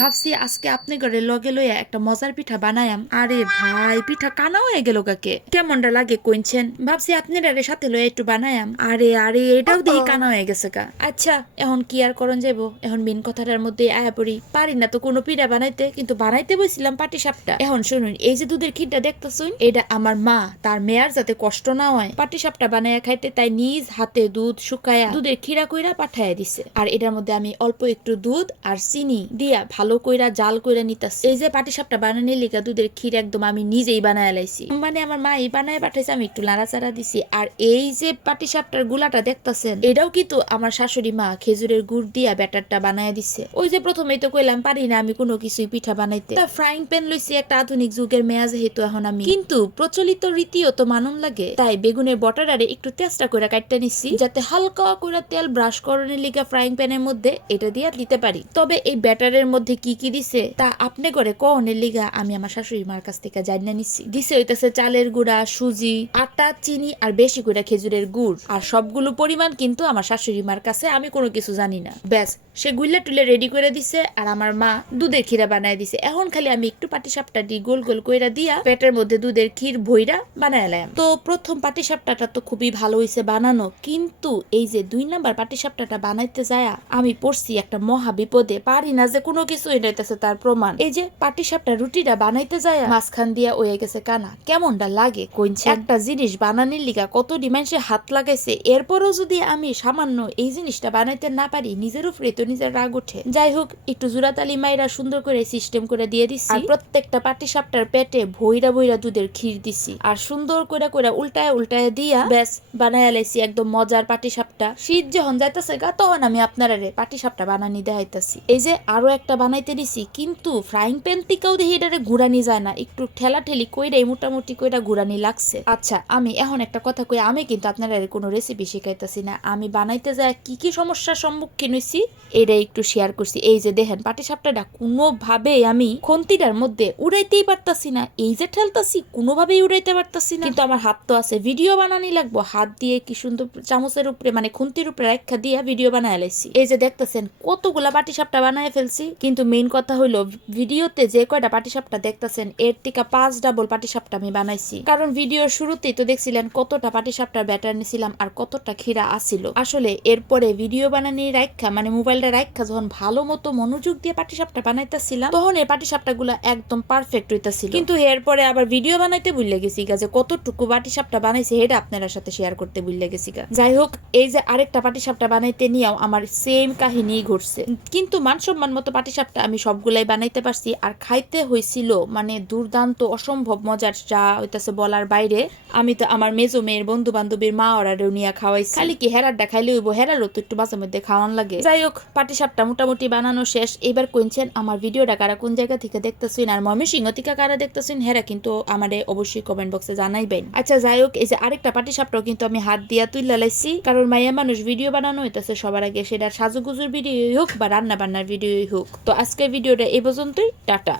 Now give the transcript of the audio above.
ভাবছি আজকে আপনি ঘরে লগে লইয়া একটা মজার পিঠা বানায়াম। আরে ভাই, পিঠা কানা হয়ে গেল কাকে, কেমনটা লাগে কইছেন। ভাবছি আপনার সাথে লইয়া একটু বানায়াম। আরে আরে, এটাও দেখি কানা হয়ে গেছে কা। আচ্ছা, এখন কি আর করন যাব, এখন মেন কথাটার মধ্যে আয়া পড়ি। পারি না তো কোনো পিঠা বানাইতে, কিন্তু বানাইতে বসছিলাম পাটি সাপটা। এখন শুনুন, এই যে দুধের ক্ষীরটা দেখতেছুন, এটা আমার মা তার মেয়ার যাতে কষ্ট না হয় পাটি সাপটা বানাইয়া খাইতে, তাই নিজ হাতে দুধ শুকায়া দুধের ক্ষীরা কইরা পাঠাইয়া দিছে। আর এটার মধ্যে আমি অল্প একটু দুধ আর চিনি দিয়া ভালো কইরা জাল কইরা নিতাছি। এই যে পাটি সাপটা বানানোর লিগা দুধের ক্ষীর একদম আমি নিজেই বানায় লাইছি, মানে আমার মা এই বানায় পাঠাইছে, আমি একটু নাড়াচাড়া দিছি। আর এই যে পাটি সাপটার গুলাটা দেখতাছেন, এটাও কিন্তু আমার শাশুড়ি মা খেজুরের গুড় দিয়া ব্যাটারটা বানায় দিছে। ওই যে প্রথমেই তো কইলাম পারি না আমি কোনো কিছুই পিঠা বানাইতে, তা ফ্রাইং প্যান লইছি একটা আধুনিক যুগের মেয়া, যেহেতু এখন আমি কিন্তু প্রচলিত রীতিও তো মানুন লাগে, তাই বেগুনের বটারারে একটু তেস্টা কইরা কাটতে নিছি, যাতে হালকা কইরা তেল ব্রাশ করনের লিগা ফ্রাইং প্যানের মধ্যে এটা দিয়া দিতে পারি। তবে এই ব্যাটারের মধ্যে কি কি দিছে তা আপনি করে কনের লিগা আমি আমার শাশুড়ি মার কাছ থেকে জানিয়ে নিচ্ছি। দিছে হইতাছে চালের গুঁড়া, সুজি, আটা, চিনি আর বেশি করে খেজুরের গুড়। আর সবগুলো পরিমাণ কিন্তু আমার শাশুড়ি মার কাছে, আমি কোনো কিছু জানি না। ব্যাস, সে গুল্লা টুলে রেডি করে দিছে আর আমার মা দুধের ক্ষীরা বানায় দিছে। এখন খালি আমি একটু পাটি সাপটা দি গোল গোল কইরা দিয়া পেটের মধ্যে দুধের ক্ষীর ভইরা বানায় লাম। তো প্রথম পাটি সাপটাটা তো খুবই ভালো হইছে বানানো, কিন্তু এই যে 2 নাম্বার পাটি সাপটাটা বানাইতে যায় আমি পড়ছি একটা মহা বিপদে। পারি না যে কোনো কিছু এটাইতেছে তার প্রমাণ। এই যে পাটি সাপটা রুটিটা বানাইতে যায় মাঝখান দিয়া হয়ে গেছে কানা। কেমনটা লাগে কইছে। একটা জিনিস বানানির লিগা কত ডিমেন্সে হাত লাগাইছে, এরপরও যদি আমি সামান্য এই জিনিসটা বানাইতে না পারি, নিজের উপরে তো নিজের রাগ উঠে। যাই হোক, একটু জোড়াতালি মাইরা সুন্দর করে সিস্টেম করে দিয়ে দিছি। আর প্রত্যেকটা পাটি সাপটার পেটে ভইরা ভইরা দুধের ক্ষীর দিছি, আর সুন্দর করে করে উল্টায় উল্টায় দিয়া ব্যাস বানায় লাইছি একদম মজার পাটি সাপটা। শীত যখন যাইতেছে গা, তখন আমি আপনারা পাটি সাপটা বানানি দেখাইতাছি। এই যে আরো একটা বানাইতে দিছি, কিন্তু ফ্রাইং প্যান থেকেও দেখি এটারে ঘুরানি যায় না, একটু ঠেলা ঠেলি কইরাই মোটামুটি কইরা ঘুরানি লাগছে। আচ্ছা, আমি এখন একটা কথা কই, আমি কিন্তু আপনারা কোনো রেসিপি শিখাইতাছি না, আমি বানাইতে যায় কি কি সমস্যার সম্মুখীন হইছি এটা একটু শেয়ার করছি। এই যে দেখেন পাটি সাপটাটা কোনোভাবেই আমি খন্তিটার মধ্যে উড়াইতেই পারতাছি না, এই যে ঠেলতাছি কোনোভাবেই উড়াইতে পারতাছি না। কিন্তু আমার হাত তো আছে, ভিডিও বানানি লাগবো, হাত দিয়ে কি সুন্দর চামচের উপরে মানে খুন্তির উপরে রেখা দিয়া ভিডিও বানায় লাইছি। এই যে দেখতেছেন কতগুলা পাটি সাপটা বানায় ফেলছি, কিন্তু মেইন কথা হইলো ভিডিওতে যে কয়টা পাটি সাপটা দেখতেছেন এর থেকে 5 ডাবল পাটি সাপটা আমি বানাইছি। কারণ ভিডিওর শুরুতেই তো দেখছিলেন কতটা পাটি সাপটার ব্যাটার নিছিলাম আর কতটা ক্ষীরা আসিল। আসলে এরপরে ভিডিও বানানি রাখা মানে মোবাইলটা রাখা যখন ভালো মতো মনোযোগ দিয়ে পাটি সাপটা বানাইতেছিলাম, তখন এই পাটি সাপটা গুলা একদম পারফেক্ট হইতাছিল। কিন্তু এরপরে আবার ভিডিও বানাইতে ভুলে গেছি গা, যে কতটুকু পাটি সাপটা বানাইছে এটা আপনার সাথে শেয়ার করতে ভুলে গেছি গা। যাই হোক, এই যে আরেকটা পাটি সাপটা বানাইতে নিয়েও আমার সেম কাহিনী ঘটছে, কিন্তু মানসম্মান মতো পাটি সাপটা আমি সবগুলাই বানাইতে পারছি। আর খাইতে হয়েছিল মানে দুর্দান্ত অসম্ভব মজার, যা হইতাছে বলার বাইরে। আমি তো আমার মেজো মেয়ের বন্ধু বান্ধবীর মা ওরারেও নিয়ে খাওয়াইছি। খালি কি হেরারটা খাইলে হইব, হেরারও তো একটু মাঝে মধ্যে খাওয়ান লাগে। যাই হোক, পাটি সাপটা মোটামুটি বানানো শেষ। এবার কইছেন আমার ভিডিওটা কারা কোন জায়গা থেকে দেখতেছেন আর ময়মনসিংহ থেকে কারা দেখতেছেন, হেরা কিন্তু আমারে অবশ্যই কমেন্ট বক্সে জানাইবেন। আচ্ছা যাই হোক, এই যে আরেকটা পাটি সাপটাও কিন্তু আমি হাত দিয়া তুইলা লাইছি, কারণ মাইয়া মানুষ ভিডিও বানানো হইতাছে সবার আগে, সেটা সাজুগুজুর ভিডিও হোক বা রান্না বান্নার ভিডিও হোক। তো আজকের ভিডিওটা এই পর্যন্তই, টাটা।